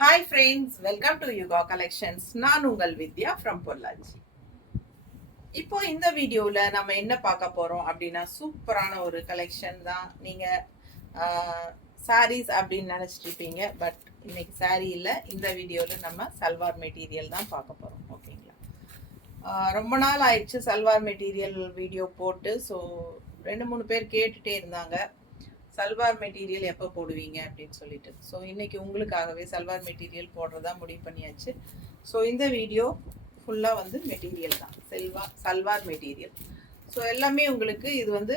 Hi friends, welcome to Yuga Collections. நான் உங்கள் வித்யா from Pollachi. இப்போ இந்த வீடியோல நம்ம என்ன பார்க்க போறோம் அப்படின்னா சூப்பரான ஒரு கலெக்ஷன் தான். நீங்க சாரீஸ் அப்படின்னு நினைச்சிட்டு இருப்பீங்க, பட் இன்னைக்கு சாரீ இல்லை. இந்த வீடியோல நம்ம சல்வார் மெட்டீரியல் தான் பார்க்க போறோம். ஓகேங்களா? ரொம்ப நாள் ஆயிடுச்சு சல்வார் மெட்டீரியல் வீடியோ போட்டு. ஸோ 2-3 பேர் கேட்டுட்டே இருந்தாங்க சல்வார் மெட்டீரியல் எப்போ போடுவீங்க அப்படின்னு சொல்லிட்டு. ஸோ இன்றைக்கி உங்களுக்காகவே சல்வார் மெட்டீரியல் போடுறதா முடிவு பண்ணியாச்சு. ஸோ இந்த வீடியோ ஃபுல்லாக வந்து மெட்டீரியல் தான், சல்வார் மெட்டீரியல். ஸோ எல்லாமே உங்களுக்கு இது வந்து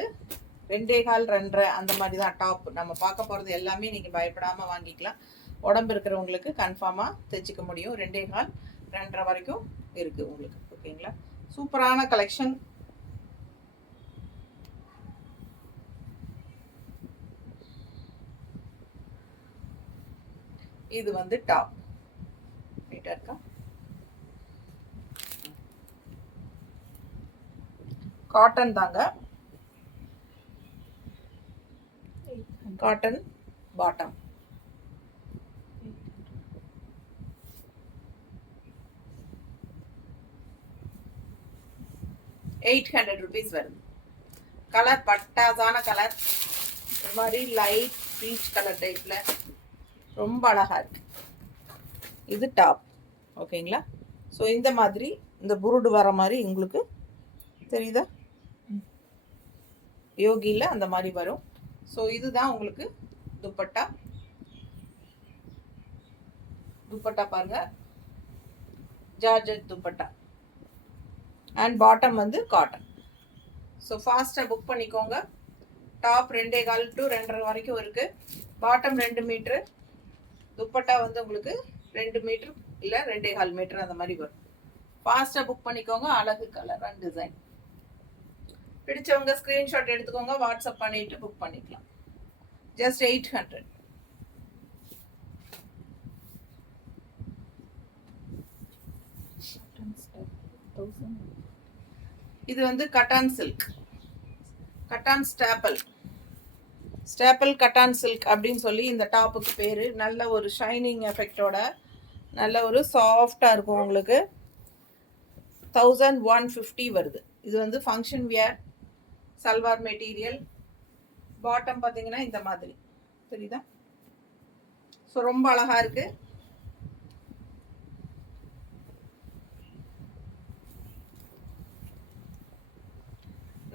2.25 அந்த மாதிரி தான் டாப். நம்ம பார்க்க போகிறது எல்லாமே நீங்கள் பயப்படாமல் வாங்கிக்கலாம். உடம்பு இருக்கிறவங்களுக்கு கன்ஃபார்மாக தைச்சிக்க முடியும். 2.25-2.5 வரைக்கும் இருக்குது உங்களுக்கு. ஓகேங்களா? சூப்பரான கலெக்ஷன். இது வந்து டாப். நீட்டா இருக்கா? காட்டன் தாங்க. Cotton bottom. ₹800 வருது. கலர் பட்டாசான கலர், இந்த மாதிரி லைட் பீச் கலர் டைப்ல ரொம்ப அழகா இருக்கு. இது டாப். ஓகேங்களா? ஸோ இந்த மாதிரி இந்த புருடு வர மாதிரி உங்களுக்கு தெரியுதா? யோகியில் அந்த மாதிரி வரும். ஸோ இதுதான் உங்களுக்கு துப்பட்டா. துப்பட்டா பாருங்க, ஜார்ஜெட் துப்பட்டா அண்ட் பாட்டம் வந்து காட்டன். ஸோ ஃபாஸ்ட்டாக புக் பண்ணிக்கோங்க. டாப் 2.25 to 2.5 வரைக்கும் இருக்குது. பாட்டம் 2 மீட்ரு, துப்பட்டா வந்து உங்களுக்கு 2 மீட்டர் இல்லை 2.25 மீட்டர் அந்த மாதிரி வரும். ஃபாஸ்ட்டாக புக் பண்ணிக்கோங்க. அழகு கலர் அண்ட் டிசைன். பிடிச்சவங்க ஸ்க்ரீன்ஷாட் எடுத்துக்கோங்க, வாட்ஸ்அப் பண்ணிட்டு புக் பண்ணிக்கலாம். ஜஸ்ட் 800. இது வந்து கட்டான் சில்க், கட்டான் ஸ்டேப்பிள் கட்டான் சில்க் அப்படின்னு சொல்லி இந்த டாப்புக்கு பேர். நல்ல ஒரு ஷைனிங் எஃபெக்டோட நல்ல ஒரு சாஃப்டாக இருக்கும் உங்களுக்கு. 1150 வருது. இது வந்து function wear salwar material. Bottom பார்த்தீங்கன்னா இந்த மாதிரி தெரியுதா? ஸோ ரொம்ப அழகாக இருக்கு.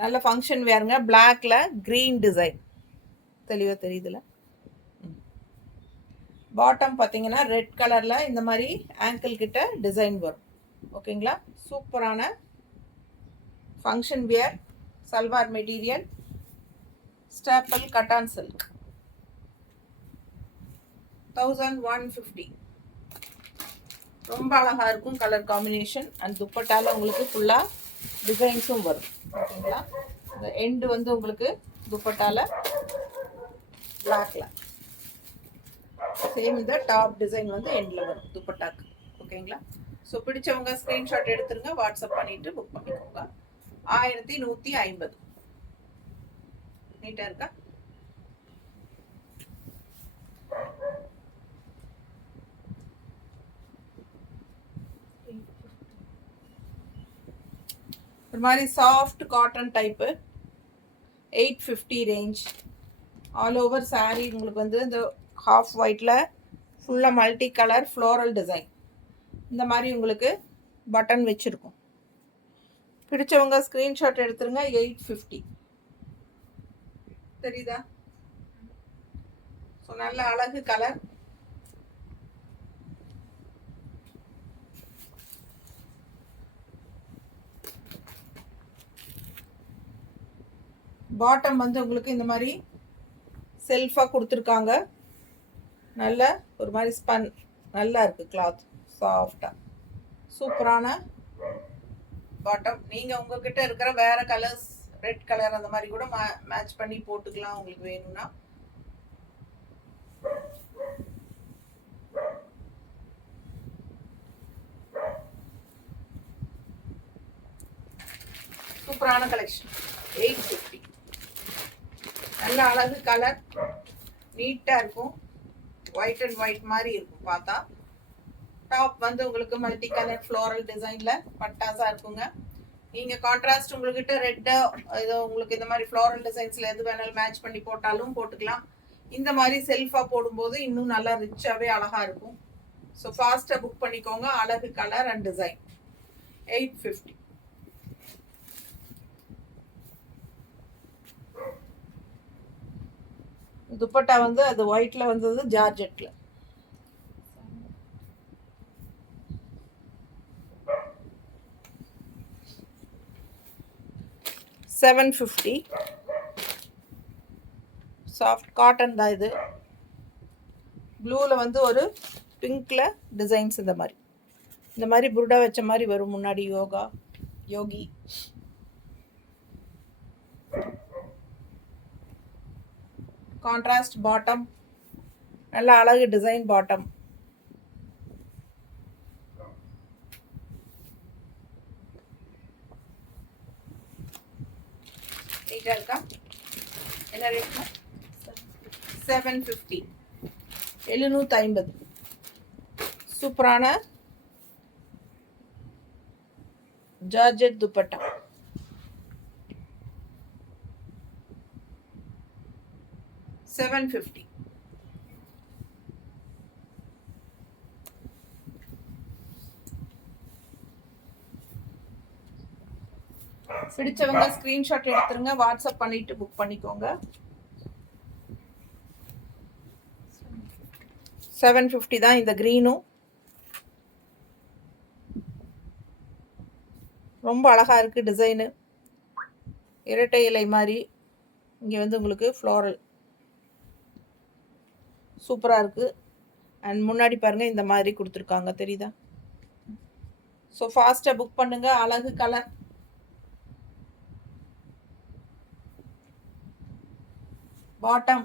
நல்ல ஃபங்க்ஷன் வியருங்க. பிளாக்ல கிரீன் டிசைன் தெளிவாக தெரியுதுல. பாட்டம் பார்த்தீங்கன்னா ரெட் கலரில் இந்த மாதிரி ஆங்கிள் கிட்ட டிசைன் வரும். ஓகேங்களா? சூப்பரான function wear salwar material staple cotton silk. 1150. ரொம்ப அழகாக இருக்கும் கலர் காம்பினேஷன். அண்ட் துப்பட்டால உங்களுக்கு ஃபுல்லாக டிசைன்ஸும் வரும். ஓகேங்களா? இந்த எண்டு வந்து உங்களுக்கு துப்பட்டால பிளாக்ல சேம் இந்த டாப் டிசைன் வந்து எண்டில் வரும் துப்பட்டாக்கு. ஓகேங்களா? ஸோ பிடிச்சவங்க ஸ்க்ரீன்ஷாட் எடுத்துருங்க, வாட்ஸ்அப் பண்ணிட்டு புக் பண்ணிக்கோங்க. 1150. நீட்டாக இருக்கா? ஒரு மாதிரி soft cotton type. 850 range. All over sari உங்களுக்கு வந்து இந்த ஹாஃப் ஒயிட்டில் ஃபுல்லாக மல்டி கலர் ஃப்ளோரல் டிசைன் இந்த மாதிரி உங்களுக்கு பட்டன் வச்சுருக்கும். பிடிச்சவங்க ஸ்க்ரீன்ஷாட் எடுத்துருங்க. 850 தெரியுதா? ஸோ நல்ல அழகு கலர். பாட்டம் வந்து உங்களுக்கு இந்த மாதிரி செல்ஃபாக கொடுத்துருக்காங்க. நல்ல ஒரு மாதிரி ஸ்பன் நல்லா இருக்குது. கிளாத் சாஃப்டாக சூப்பரான பாட்டம். நீங்கள் உங்ககிட்ட இருக்கிற வேறு கலர்ஸ், ரெட் கலர் அந்த மாதிரி கூட மேட்ச் பண்ணி போட்டுக்கலாம் உங்களுக்கு வேணும்னா. சூப்பரான கலெக்ஷன். 850. நல்ல அழகு கலர், நீட்டாக இருக்கும். ஒயிட் அண்ட் ஒயிட் மாதிரி இருக்கும் பார்த்தா. டாப் வந்து உங்களுக்கு மல்டி கலர் ஃப்ளோரல் டிசைனில் பட்டாஸாக இருக்குங்க. நீங்கள் கான்ட்ராஸ்ட் உங்கள்கிட்ட ரெட்டு ஏதோ உங்களுக்கு இந்த மாதிரி ஃப்ளோரல் டிசைன்ஸில் எது வேணாலும் மேட்ச் பண்ணி போட்டாலும் போட்டுக்கலாம். இந்த மாதிரி செல்ஃபாக போடும்போது இன்னும் நல்லா ரிச்சாகவே அழகாக இருக்கும். ஸோ ஃபாஸ்ட்டாக புக் பண்ணிக்கோங்க. அழகு கலர் அண்ட் டிசைன். 850. துப்பட்டா வந்து அது ஒயிட்ல வந்தது, ஜார்ஜெட்ல. $750. சாஃப்ட் காட்டன் தான் இது. ப்ளூவில் வந்து ஒரு பிங்க்கில் டிசைன்ஸ் இந்த மாதிரி புருடா வச்ச மாதிரி வரும் முன்னாடி. யோகி கான்ட்ராஸ்ட் பாட்டம், நல்ல அழகு டிசைன் பாட்டம். நீட்டாக இருக்கா? என்ன ரேட்னா? 750. 750. சூப்பரான ஜார்ஜெட் துப்பட்டா. $750. பிடிச்சவங்க ஸ்கிரீன்ஷாட் எடுத்துருங்க, வாட்ஸ்அப் பண்ணிட்டு புக் பண்ணிக்கோங்க. 750 தான் இந்த கிரீனும். ரொம்ப அழகா இருக்கு டிசைனு. இரட்டை இலை மாதிரி இங்கே வந்து உங்களுக்கு ஃப்ளோரல் சூப்பராக இருக்குது. அண்ட் முன்னாடி பாருங்கள் இந்த மாதிரி கொடுத்துருக்காங்க, தெரியுதா? ஸோ ஃபாஸ்ட்டாக புக் பண்ணுங்க. அழகு colour. Bottom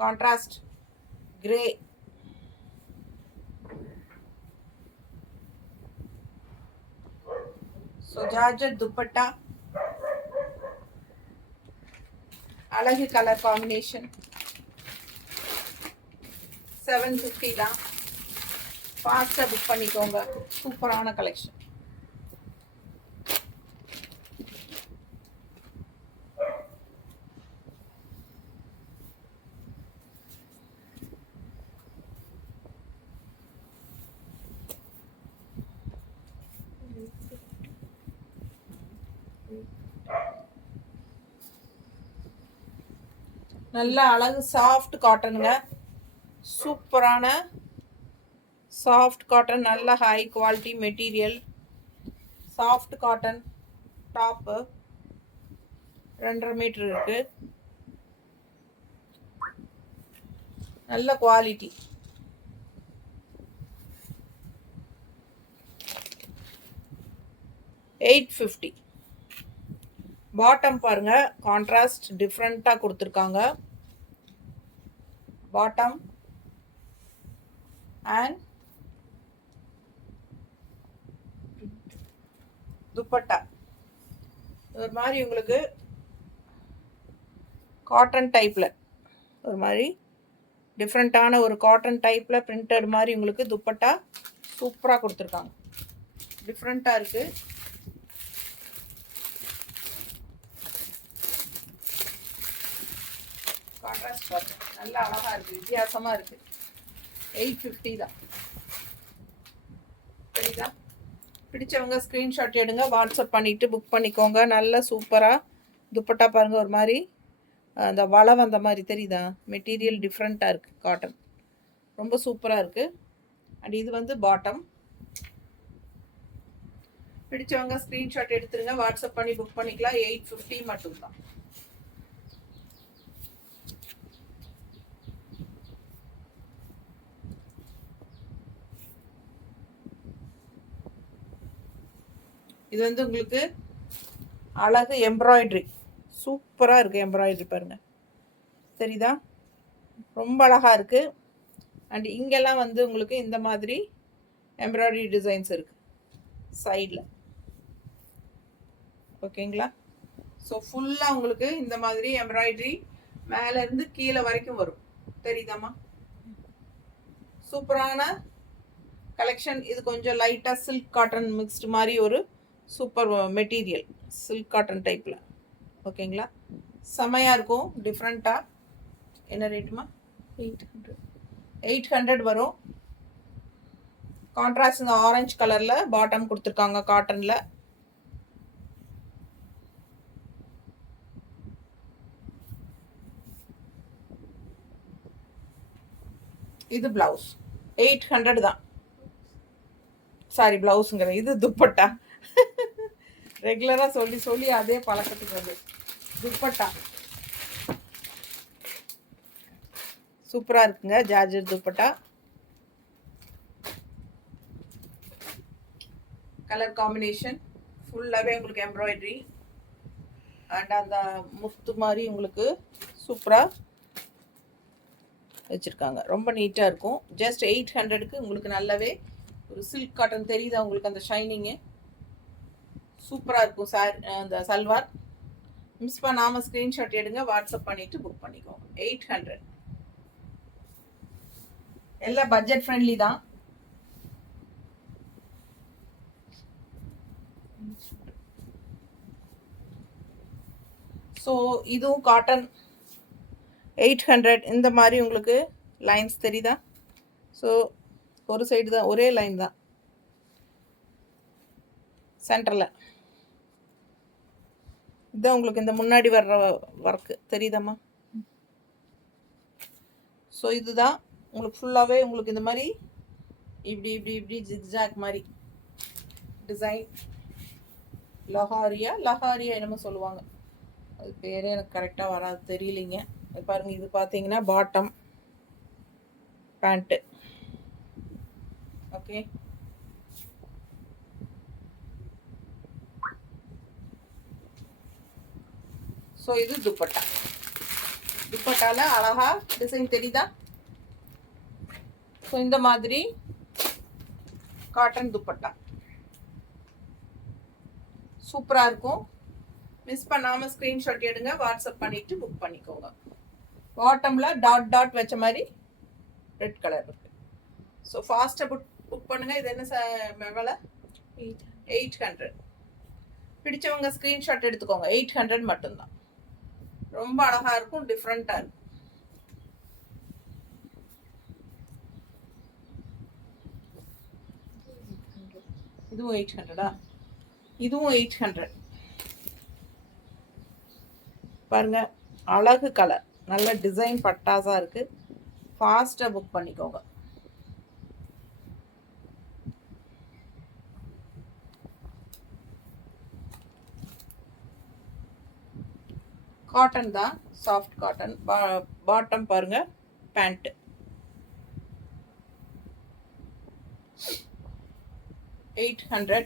contrast grey. So georgette dupatta, அழகு கலர் காம்பினேஷன். 750 தான். ஃபாஸ்ட்டாக புக் பண்ணிக்கோங்க. சூப்பரான கலெக்ஷன். நல்ல அழகு சாஃப்ட் காட்டனுங்க. சூப்பரான சாஃப்ட் காட்டன், நல்ல high quality material. Soft cotton top 2.5 metre இருக்கு. நல்ல குவாலிட்டி. $850. பாட்டம் பாருங்க, கான்ட்ராஸ்ட் டிஃப்ரெண்ட்டாக கொடுத்துருக்காங்க. பாட்டம் அண்ட் துப்பட்டா ஒரு மாதிரி உங்களுக்கு காட்டன் டைப்பில் ஒரு மாதிரி டிஃப்ரெண்ட்டான ஒரு காட்டன் டைப்பில் பிரிண்டட் மாதிரி உங்களுக்கு துப்பட்டா சூப்பராக கொடுத்துருக்காங்க. டிஃப்ரெண்ட்டாக இருக்குது. கான்ட்ராஸ்ட் பாருங்க, நல்லா அழகாக இருக்குது, வித்தியாசமாக இருக்குது. 850 தான். சரிதா? பிடிச்சவங்க ஸ்க்ரீன்ஷாட் எடுங்க, வாட்ஸ்அப் பண்ணிவிட்டு புக் பண்ணிக்கோங்க. நல்ல சூப்பராக துப்பட்டா பாருங்கள், ஒரு மாதிரி அந்த வலை வந்த மாதிரி தெரியுதா? மெட்டீரியல் டிஃப்ரெண்ட்டாக இருக்குது, காட்டன் ரொம்ப சூப்பராக இருக்குது. அண்ட் இது வந்து பாட்டம். பிடிச்சவங்க ஸ்க்ரீன்ஷாட் எடுத்துருங்க, வாட்ஸ்அப் பண்ணி புக் பண்ணிக்கலாம். 850 மட்டும்தான். இது வந்து உங்களுக்கு அழகு எம்ப்ராய்டரி, சூப்பராக இருக்குது. எம்ப்ராய்டரி பாருங்கள், தெரியுதா? ரொம்ப அழகாக இருக்குது. அண்ட் இங்கெல்லாம் வந்து உங்களுக்கு இந்த மாதிரி எம்ப்ராய்டரி டிசைன்ஸ் இருக்குது சைடில். ஓகேங்களா? ஸோ ஃபுல்லாக உங்களுக்கு இந்த மாதிரி எம்ப்ராய்டரி மேலேருந்து கீழே வரைக்கும் வரும். தெரியுதாம்மா? சூப்பரான கலெக்ஷன். இது கொஞ்சம் லைட்டாக சில்க் காட்டன் மிக்ஸ்டு மாதிரி ஒரு சூப்பர் மெட்டீரியல், சில்க் காட்டன் டைப்பில். ஓகேங்களா, செமையாக இருக்கும், டிஃப்ரெண்ட்டாக. என்ன ரேட்டுமா? 800 வரும். கான்ட்ராஸ்ட் இந்த ஆரஞ்சு கலரில் பாட்டம் கொடுத்துருக்காங்க காட்டனில். இது பிளவுஸ் 800 தான். சாரி, பிளவுஸுங்கிற இது துப்பட்டா. ரெகுலராக சொல்லி சொல்லி அதே பழக்கத்துக்கு வந்து துப்பட்டா சூப்பராக இருக்குங்க. ஜார்ஜெட் துப்பட்டா, கலர் காம்பினேஷன் ஃபுல்லாகவே உங்களுக்கு எம்ப்ராய்டரி அண்ட் அந்த முத்து மாதிரி உங்களுக்கு சூப்பராக வச்சுருக்காங்க. ரொம்ப நீட்டாக இருக்கும். ஜஸ்ட் 800க்கு உங்களுக்கு நல்லாவே ஒரு சில்க் காட்டன் தெரியுதா உங்களுக்கு, அந்த ஷைனிங்கு சூப்பராக இருக்கும். அந்த சல்வார் மிஸ் பண்ணாமல் ஸ்க்ரீன்ஷாட் எடுங்க, வாட்ஸ்அப் பண்ணிவிட்டு புக் பண்ணிக்கோங்க. 800 எல்லாம் பட்ஜெட் ஃப்ரெண்ட்லி தான். ஸோ இதுவும் காட்டன் 800. இந்த மாதிரி உங்களுக்கு லைன்ஸ் தெரியுதா? ஸோ ஒரு சைடு தான், ஒரே லைன் தான் சென்டரில். இதுதான் உங்களுக்கு இந்த முன்னாடி வர்ற ஒர்க்கு தெரியுதாம்மா? ஸோ இதுதான் உங்களுக்கு ஃபுல்லாகவே உங்களுக்கு இந்த மாதிரி இப்படி இப்படி இப்படி ஜிக்ஜாக் மாதிரி டிசைன். லஹாரியா என்னமோ சொல்லுவாங்க, அது பேரே எனக்கு கரெக்டாக வராது, தெரியலிங்க. பாருங்கள், இது பார்த்தீங்கன்னா பாட்டம் பேண்ட்டு. ஓகே, ஸோ இது துப்பட்டா. துப்பட்டால அழகா டிசைன் தெரியுதா? ஸோ இந்த மாதிரி காட்டன் துப்பட்டா சூப்பராக இருக்கும். மிஸ் பண்ணாமல் ஸ்க்ரீன்ஷாட் எடுங்க, வாட்ஸ்அப் பண்ணிவிட்டு புக் பண்ணிக்கோங்க. பாட்டமில் டாட் டாட் வச்ச மாதிரி ரெட் கலர் இருக்குது. ஸோ ஃபாஸ்ட்டாக புக் பண்ணுங்கள். இது என்ன விலை? 800. பிடிச்சவங்க ஸ்க்ரீன்ஷாட் எடுத்துக்கோங்க. 800 மட்டும்தான். ரொம்ப அழகாக இருக்கும், டிஃப்ரெண்ட்டாக இருக்கும். இதுவும் 800. இதுவும் 800. பாருங்க, அழகு கலர், நல்ல டிசைன் பட்டாசாக இருக்குது. ஃபாஸ்ட்டாக புக் பண்ணிக்கோங்க. காட்டன் தான், சாஃப்ட் காட்டன். பாட்டம் பாருங்க, பேண்ட். $800.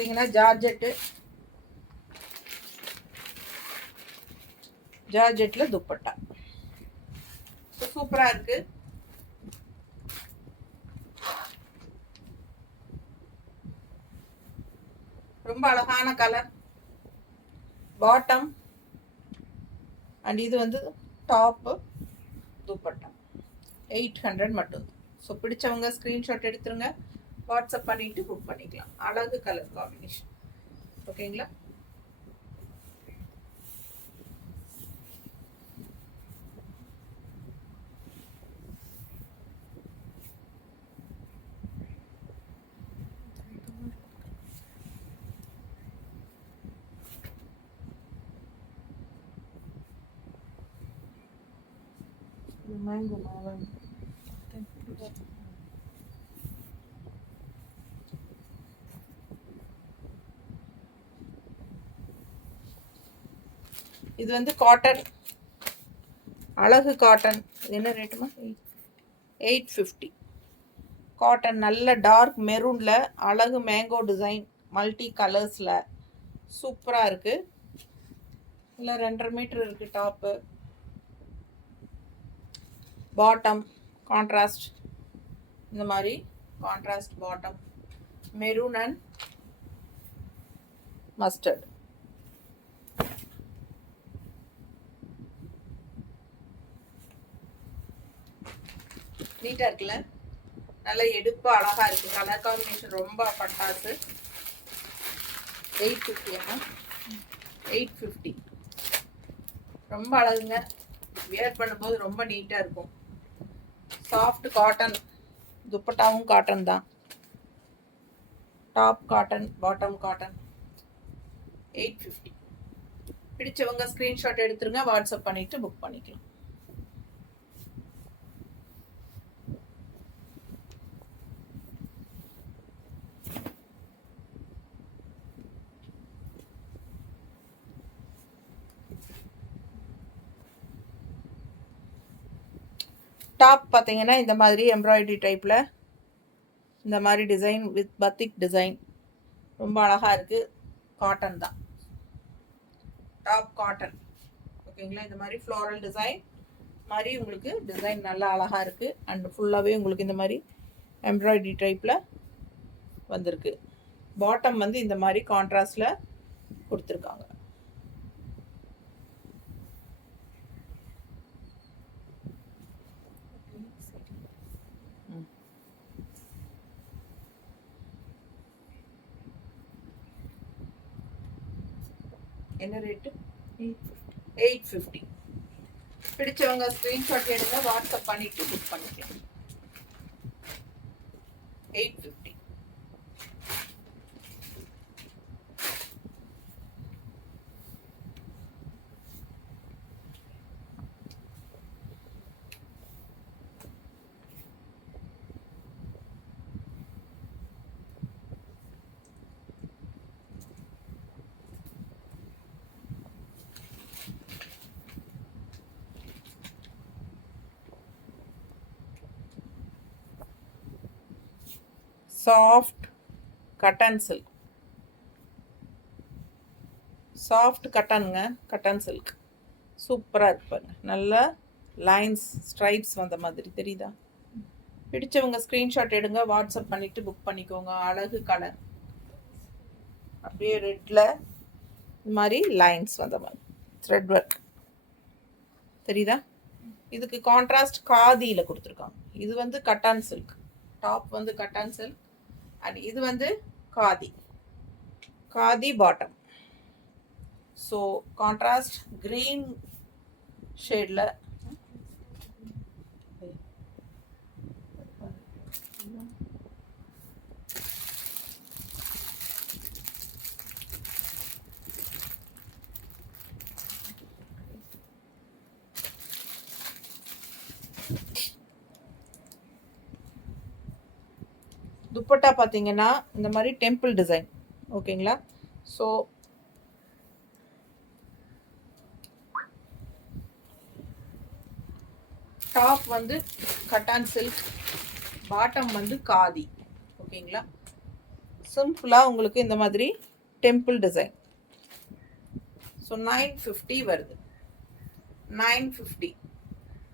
பார்த்தீங்கன்னா ஜார்ஜெட்டில் துப்பட்டா சூப்பராக இருக்கு. ரொம்ப அழகான கலர். பாட்டம் அண்ட் இது வந்து டாப்பு, துப்பட்டா. 800 மட்டும். ஸோ பிடிச்சவங்க ஸ்க்ரீன்ஷாட் எடுத்துருங்க, வாட்ஸ்அப் பண்ணிவிட்டு புக் பண்ணிக்கலாம். அழகு கலர் காம்பினேஷன். ஓகேங்களா? மேங்கோ இது வந்து காட்டன், அழகு காட்டன். இது என்ன ரேட்டுமா? 850. காட்டன், நல்ல டார்க் மெரூனில் அழகு மேங்கோ டிசைன், மல்டி கலர்ஸில் சூப்பராக இருக்குது. இல்லை 2.5 மீட்டர் இருக்குது டாப்பு. பாட்டம் கான்ட்ராஸ்ட், இந்த மாதிரி contrast bottom, maroon and mustard. நீட்டாக இருக்குல்ல, நல்லா எடுப்பு அழகாக இருக்குது. கலர் காம்பினேஷன் ரொம்ப பட்டாசு. 850. 850 ரொம்ப அழகுங்க. வியர் பண்ணும்போது ரொம்ப நீட்டாக இருக்கும். சாஃப்ட் காட்டன், துப்பட்டாவும் காட்டன் தான். Top cotton, bottom cotton. 850. பிடிச்சவங்க ஸ்க்ரீன்ஷாட் எடுத்துருங்க, வாட்ஸ்அப் பண்ணிவிட்டு புக் பண்ணிக்கலாம். டாப் பார்த்தீங்கன்னா இந்த மாதிரி எம்ப்ராய்டரி டைப்பில் இந்த மாதிரி டிசைன் வித் பத்திக் டிசைன் ரொம்ப அழகாக இருக்குது. காட்டன் தான், டாப் காட்டன். ஓகேங்களா, இந்த மாதிரி ஃப்ளோரல் டிசைன் மாதிரி உங்களுக்கு டிசைன் நல்லா அழகாக இருக்குது. அண்ட் ஃபுல்லாகவே உங்களுக்கு இந்த மாதிரி எம்ப்ராய்டரி டைப்பில் வந்திருக்கு. பாட்டம் வந்து இந்த மாதிரி கான்ட்ராஸ்டில் கொடுத்துருக்காங்க. என்ன ரேட்டு? 850. பிடிச்சவங்க ஸ்க்ரீன்ஷாட் எடுங்க, வாட்ஸ்அப் பண்ணிட்டு புக் பண்ணிக்கலாம். 850. சாஃப்ட் கட்டன் சில்க், சாஃப்ட் கட்டனுங்க, கட்டன் சில்க் சூப்பராக இருப்பாங்க. நல்ல லைன்ஸ் ஸ்ட்ரைப்ஸ் வந்த மாதிரி தெரியுதா? பிடிச்சவங்க ஸ்க்ரீன்ஷாட் எடுங்க, வாட்ஸ்அப் பண்ணிவிட்டு புக் பண்ணிக்கோங்க. அழகு கலர், அப்படியே ரெட்டில் இந்த மாதிரி லைன்ஸ் வந்த மாதிரி த்ரெட் ஒர்க் தெரியுதா? இதுக்கு கான்ட்ராஸ்ட் காதியில் கொடுத்துருக்காங்க. இது வந்து கட்டான் சில்க், டாப் வந்து கட்டான் சில்க், அண்ட் இது வந்து khadi, khadi bottom. So contrast green ஷேடில் துப்பட்டா பார்த்தீங்கன்னா இந்த மாதிரி டெம்பிள் டிசைன். ஓகேங்களா, ஸோ டாப் வந்து கட்டான் சில்க், பாட்டம் வந்து காதி. ஓகேங்களா, சிம்பிளாக உங்களுக்கு இந்த மாதிரி டெம்பிள் டிசைன். ஸோ 950 வருது. 950.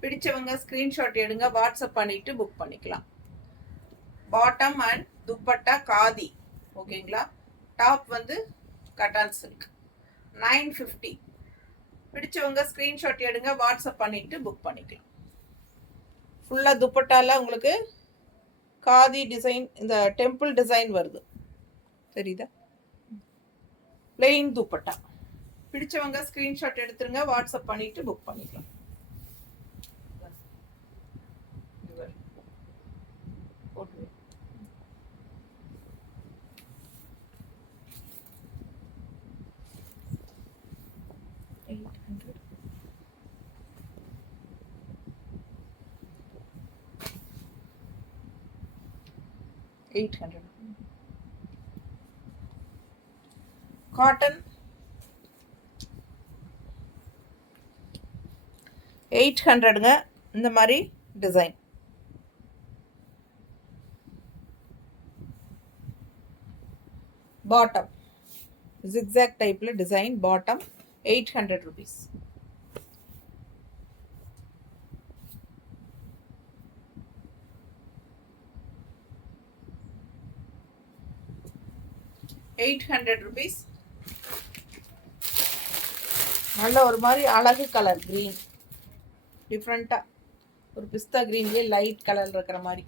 பிடிச்சவங்க ஸ்க்ரீன்ஷாட் எடுங்க, வாட்ஸ்அப் பண்ணிவிட்டு புக் பண்ணிக்கலாம். Bottom and dupatta khadi. ஓகேங்களா, டாப் வந்து கட்டான் சில்க். 950. பிடிச்சவங்க ஸ்க்ரீன்ஷாட் எடுங்க, வாட்ஸ்அப் பண்ணிவிட்டு புக் பண்ணிக்கலாம். ஃபுல்லாக துப்பட்டால உங்களுக்கு காதி டிசைன், இந்த டெம்பிள் டிசைன் வருது தெரியுதா? பிளெயின் துப்பட்டா. பிடிச்சவங்க ஸ்க்ரீன்ஷாட் எடுத்துருங்க, வாட்ஸ்அப் பண்ணிவிட்டு புக் பண்ணிக்கலாம். போட்டு 800. 800. காட்டன் 800ங்க. இந்த மாதிரி டிசைன். பாட்டம் zigzag டைப்ல டிசைன். Bottom 800 rupees. ₹800. நல்ல ஒரு மாதிரி அழகு கலர் க்ரீன், டிஃப்ரெண்ட்டாக ஒரு பிஸ்தா க்ரீன்லேயே லைட் கலர் இருக்கிற மாதிரி.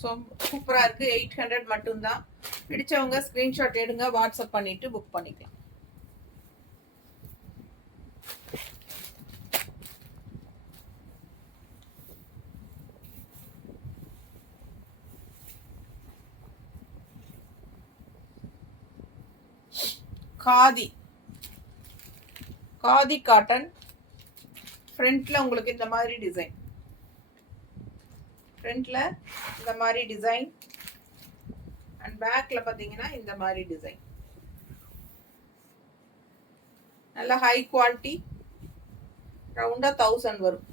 ஸோ சூப்பராக இருக்குது. 800 மட்டும்தான். பிடிச்சவங்க ஸ்க்ரீன்ஷாட் எடுங்க, வாட்ஸ்அப் பண்ணிவிட்டு புக் பண்ணிக்கலாம். காதி காட்டன். ஃப்ரண்ட்ல உங்களுக்கு இந்த மாதிரி டிசைன், ஃப்ரண்ட்ல இந்த மாதிரி டிசைன் அண்ட் பேக்ல பாத்தீங்கன்னா இந்த மாதிரி டிசைன். நல்ல ஹை குவாலிட்டி. ரவுண்டா 1000 வரும்.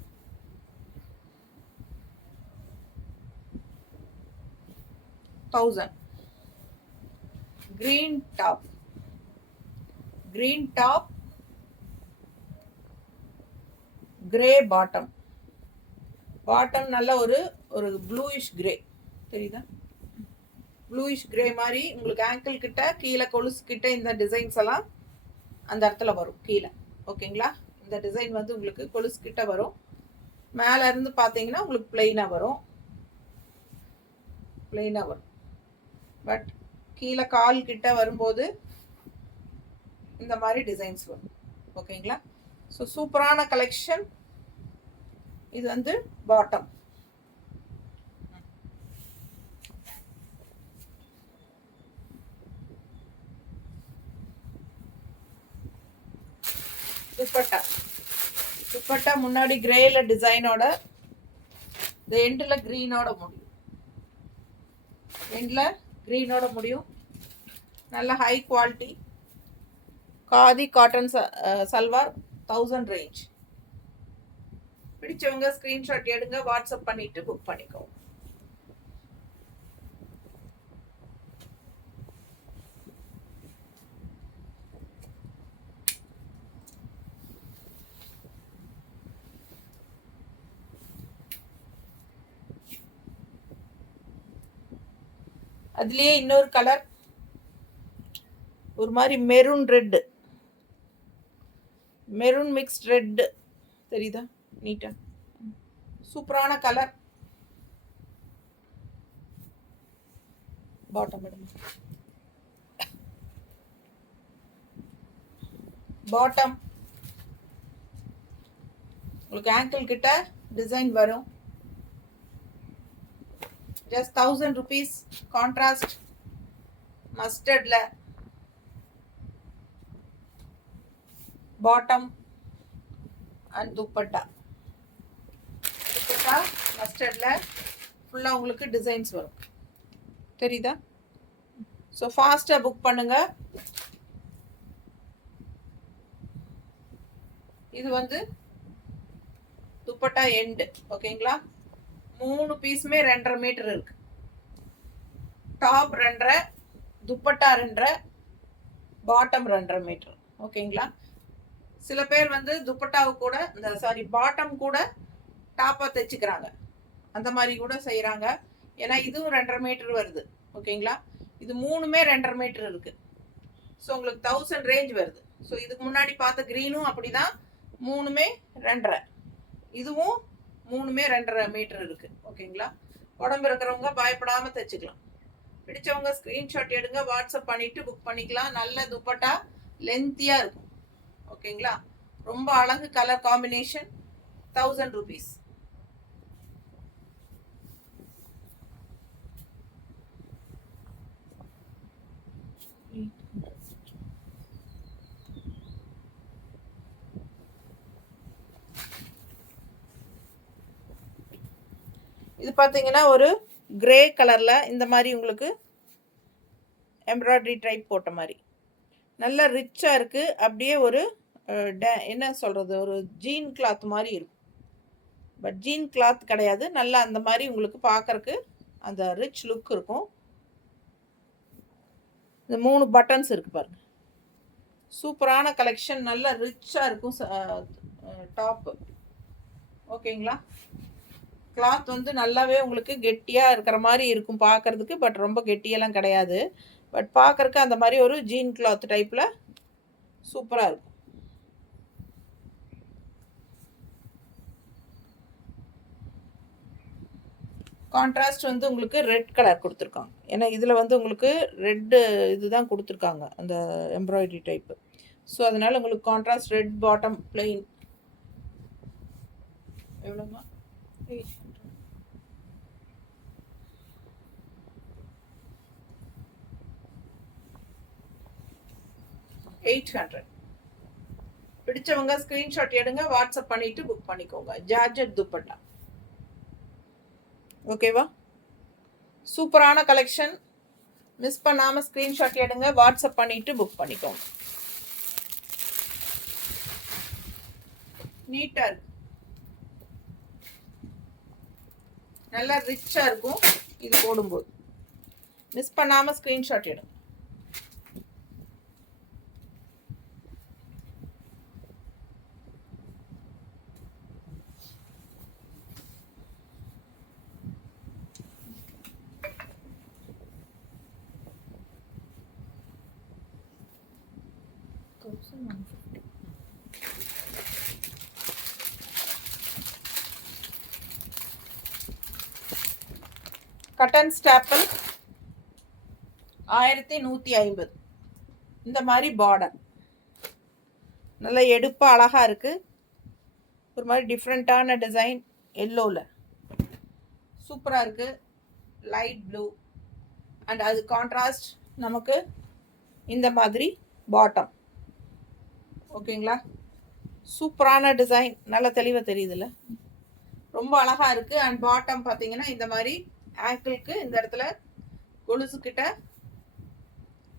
Green top, grey bottom. நல்ல ஒரு ப்ளூயிஷ் கிரே, தெரியுதா? ப்ளூயிஷ் கிரே மாதிரி உங்களுக்கு ஆங்கிள் கிட்ட கீழே கொலுசு கிட்ட இந்த டிசைன்ஸ் எல்லாம் அந்த இடத்துல வரும் கீழே. ஓகேங்களா? இந்த டிசைன் வந்து உங்களுக்கு கொலுசு கிட்ட வரும். மேலே இருந்து பார்த்தீங்கன்னா உங்களுக்கு பிளெயினாக வரும். பட் கீழே கால் கிட்ட வரும்போது இந்த மாதிரி டிசைன்ஸ் வரும். ஓகேங்களா? ஸோ சூப்பரான கலெக்ஷன். இது வந்து பாட்டம். துப்பட்டா முன்னாடி கிரேல டிசைனோட, இந்த எண்டில் கிரீனோட முடியும். நல்ல high quality khadi cotton salwar. 1000 range. பிடிச்சவங்க ஸ்கிரீன்ஷாட் எடுங்க, வாட்ஸ்அப் பண்ணிட்டு புக் பண்ணிக்கோ. அதுலயே இன்னொரு கலர், ஒரு மாதிரி மெரூன் மிக்ஸ்ட் ரெட், தெரியுதா? நீட்டா சூப்பரான கலர். பாட்டம் உங்களுக்கு ஆங்கிள் கிட்ட டிசைன் வரும். just 1000 rupees. கான்ட்ராஸ்ட் மஸ்டர்ட்ல பாட்டம் அண்ட் துப்பட்டா மஸ்டர்ட்ல ஃபுல்லா உங்களுக்கு டிசைன்ஸ் வரும். தெரியுதா? ஸோ ஃபாஸ்டா புக் பண்ணுங்க. இது வந்து துப்பட்டா எண்ட். ஓகேங்களா? 3 பீஸுமே 2.5 மீட்டர் இருக்கு. Top 2.5, dupatta 2.5, bottom 2.5 metre. ஓகேங்களா? சில பேர் வந்து துப்பட்டாவு கூட பாட்டம் கூட டாப்பா தைச்சுக்கிறாங்க. அந்த மாதிரி கூட செய்யறாங்க. ஏன்னா இதுவும் 2.5 மீட்டர் வருது. ஓகேங்களா? இது 3மே 2.5 மீட்டர் இருக்கு. ஸோ உங்களுக்கு 1000 ரேஞ்ச் வருது. ஸோ இதுக்கு முன்னாடி பார்த்த கிரீனும் அப்படிதான், 3மே 2.5. இதுவும் 3மே 2.5 மீட்டர் இருக்கு. ஓகேங்களா? உடம்பு இருக்கிறவங்க பயப்படாம தைச்சுக்கலாம். பிடிச்சவங்க ஸ்கிரீன்ஷாட் எடுங்க, வாட்ஸ்அப் பண்ணிட்டு புக் பண்ணிக்கலாம். நல்ல துப்பட்டா, லென்த்தியா இருக்கும். ஓகேங்களா? ரொம்ப அழகு கலர் காம்பினேஷன். 1000 rupees. இது பார்த்தீங்கன்னா ஒரு கிரே கலர்ல இந்த மாதிரி உங்களுக்கு எம்ப்ராய்டரி டைப் போட்ட மாதிரி நல்ல ரிச்சா இருக்கு. அப்படியே ஒரு என்ன சொல்றது, ஒரு ஜீன் கிளாத் மாதிரி இருக்கும். பட் ஜீன் கிளாத் கிடையாது. நல்லா அந்த மாதிரி உங்களுக்கு பார்க்கறக்கு அந்த ரிச் லுக் இருக்கும். இந்த 3 பட்டன்ஸ் இருக்குது பாருங்கள். சூப்பரான கலெக்ஷன், நல்லா ரிச்சாக இருக்கும் டாப்பு. ஓகேங்களா? கிளாத் வந்து நல்லாவே உங்களுக்கு கெட்டியாக இருக்கிற மாதிரி இருக்கும் பார்க்குறதுக்கு. பட் ரொம்ப கெட்டியெல்லாம் கிடையாது. பட் பார்க்குறக்கு அந்த மாதிரி ஒரு ஜீன் கிளாத் டைப்பில் சூப்பராக இருக்கும். கான்ட்ராஸ்ட் வந்து உங்களுக்கு ரெட் கலர் கொடுத்துருக்காங்க. ஏன்னா இதில் வந்து உங்களுக்கு ரெட்டு இதுதான் கொடுத்துருக்காங்க, அந்த எம்ப்ராய்டரி டைப்பு. ஸோ அதனால் உங்களுக்கு கான்ட்ராஸ்ட் ரெட் பாட்டம் பிளெயின். எவ்வளோமா? 800. பிடிச்சவங்க ஸ்க்ரீன்ஷாட் எடுங்க, வாட்ஸ்அப் பண்ணிவிட்டு புக் பண்ணிக்கோங்க. ஜார்ஜெட் துப்பட்டா. ஓகேவா? சூப்பரான கலெக்ஷன். மிஸ் பண்ணாமல் ஸ்க்ரீன்ஷாட் எடுங்க, வாட்ஸ்அப் பண்ணிவிட்டு புக் பண்ணிக்கோங்க. நீட்டாக இருக்கு, நல்லா ரிச்சாக இருக்கும். இது போடும்போது மிஸ் பண்ணாமல் ஸ்க்ரீன்ஷாட் எடுங்க. கட்டன் ஸ்டாப்பிள் 1150. இந்த மாதிரி பார்டர் நல்லா எடுப்பாக அழகாக இருக்குது. ஒரு மாதிரி டிஃப்ரெண்ட்டான டிசைன் எல்லோவில் சூப்பராக இருக்குது. லைட் ப்ளூ அண்ட் அது கான்ட்ராஸ்ட் நமக்கு இந்த மாதிரி பாட்டம். ஓகேங்களா? சூப்பரான டிசைன், நல்ல தெளிவாக தெரியுதுல்ல, ரொம்ப அழகாக இருக்குது. அண்ட் பாட்டம் பார்த்தீங்கன்னா இந்த மாதிரி ஆங்கிளுக்கு இந்த இடத்துல கொலுசுக்கிட்ட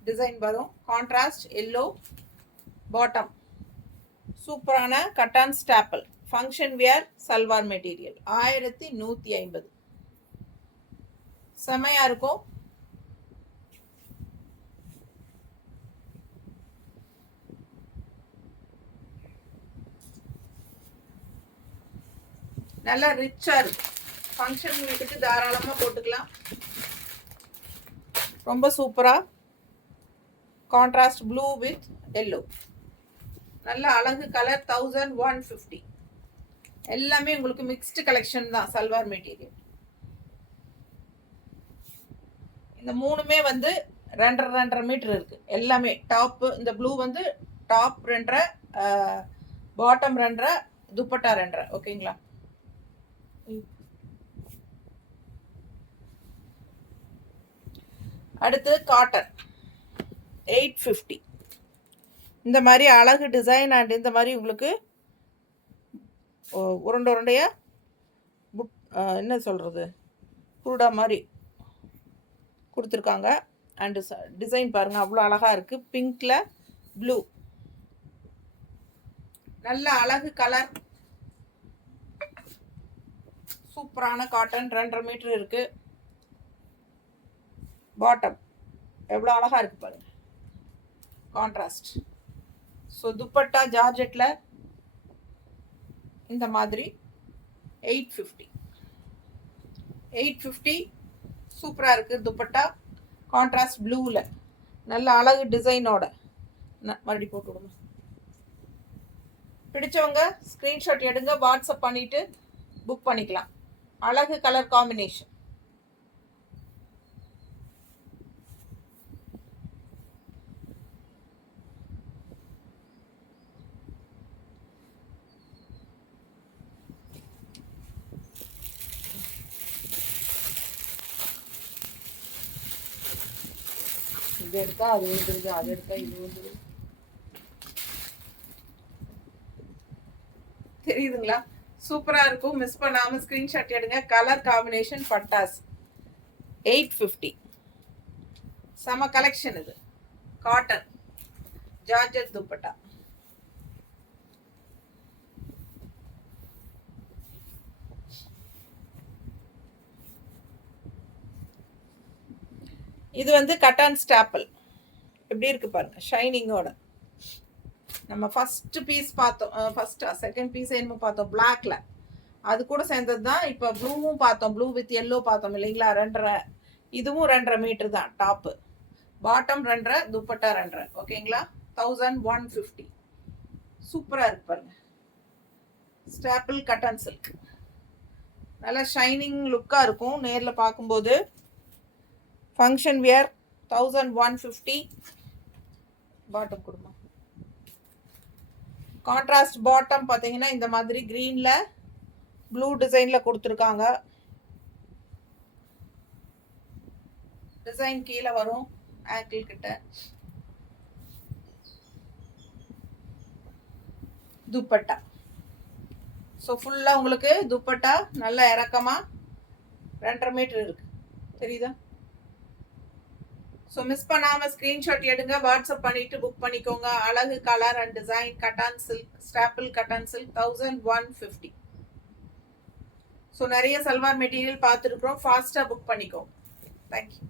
டிசைன் வரும். Contrast yellow bottom. சூப்பரான cotton staple function wear salwar material 1150. செமையாக இருக்கும். நல்லா ரிச்சாக இருக்கும். ஃபங்க்ஷன் வீட்டுக்கு தாராளமாக போட்டுக்கலாம். ரொம்ப சூப்பராக கான்ட்ராஸ்ட் ப்ளூ வித் எல்லோ. நல்ல அழகு கலர். 1150. எல்லாமே உங்களுக்கு மிக்ஸ்டு கலெக்ஷன் தான். சல்வார் மெட்டீரியல் இந்த மூணுமே வந்து 2.5 மீட்டர் இருக்குது. எல்லாமே டாப்பு. இந்த ப்ளூ வந்து டாப் 2.5, பாட்டம் 2.5, துப்பட்டா 2.5. ஓகேங்களா? அடுத்து காட்டன் 850. இந்த மாதிரி அழகு டிசைன் அண்ட் இந்த மாதிரி உங்களுக்கு உருண்டை உருண்டையாக என்ன சொல்கிறது, குருடா மாதிரி கொடுத்துருக்காங்க. அண்டு டிசைன் பாருங்கள், அவ்வளோ அழகாக இருக்குது. பிங்க்கில் ப்ளூ, நல்ல அழகு கலர். சூப்பரான காட்டன். 2.5 மீட்டர் இருக்குது. பாட்டம் எவ்வளோ அழகாக இருக்குது பாருங்கள், கான்ட்ராஸ்ட். ஸோ துப்பட்டா ஜார்ஜெட்டில் இந்த மாதிரி 850. சூப்பராக இருக்குது துப்பட்டா. கான்ட்ராஸ்ட் ப்ளூவில் நல்ல அழகு டிசைனோட. மறுபடியும் போட்டு விடுங்க. பிடிச்சவங்க ஸ்க்ரீன்ஷாட் எடுங்க, வாட்ஸ்அப் பண்ணிவிட்டு புக் பண்ணிக்கலாம். அழகு கலர் காம்பினேஷன். இது எடுத்தா அது வந்துடுது, அது எடுத்தா இது வந்துடுது. தெரியுதுங்களா? சூப்பராக இருக்கும். மிஸ் பண்ணாமல் ஸ்க்ரீன்ஷாட் எடுங்க. கலர் காம்பினேஷன் பட்டாஸ் 850. செம கலெக்ஷன் இது. Cotton georgette dupatta. இது வந்து கட்டான் ஸ்டாப்பிள் எப்படி இருக்கு பாருங்க, ஷைனிங்கோட. நம்ம ஃபர்ஸ்ட் பீஸ் பார்த்தோம், செகண்ட் பீஸ் என்னமோ பார்த்தோம் பிளாக்ல, அது கூட சேர்ந்தது தான். இப்போ ப்ளூவும் பார்த்தோம், ப்ளூ வித் எல்லோ பார்த்தோம் இல்லைங்களா, 2.5. இதுவும் 2.5 மீட்டர் தான் டாப்பு, பாட்டம் 2.5, துப்பட்டா 2.5. ஓகேங்களா, 1150. சூப்பராக இருக்கு பாருங்க. ஸ்டாப்பிள் கட்டன் சில்க், நல்லா ஷைனிங் லுக்காக இருக்கும் நேரில் பார்க்கும்போது. Function wear 1150. பாட்டம் கொடுமா. கான்ட்ராஸ்ட் பாட்டம் பார்த்தீங்கன்னா இந்த மாதிரி க்ரீனில் ப்ளூ டிசைனில் கொடுத்துருக்காங்க. டிசைன் கீழே வரும் ஆங்கிள் கிட்ட. துப்பட்டா, ஸோ ஃபுல்லாக உங்களுக்கு துப்பட்டா நல்ல இறக்கமாக 2.5 மீட்டர் இருக்கு, தெரியுதா? ஸோ மிஸ் பண்ணாமல் ஸ்க்ரீன்ஷாட் எடுங்க, வாட்ஸ்அப் பண்ணிட்டு புக் பண்ணிக்கோங்க. அழகு colour and design, cotton silk, staple cotton silk, 1150. So நிறைய சல்வார் மெட்டீரியல் பார்த்துருக்குறோம், ஃபாஸ்ட்டாக புக் பண்ணிக்கோங்க. தேங்க்யூ.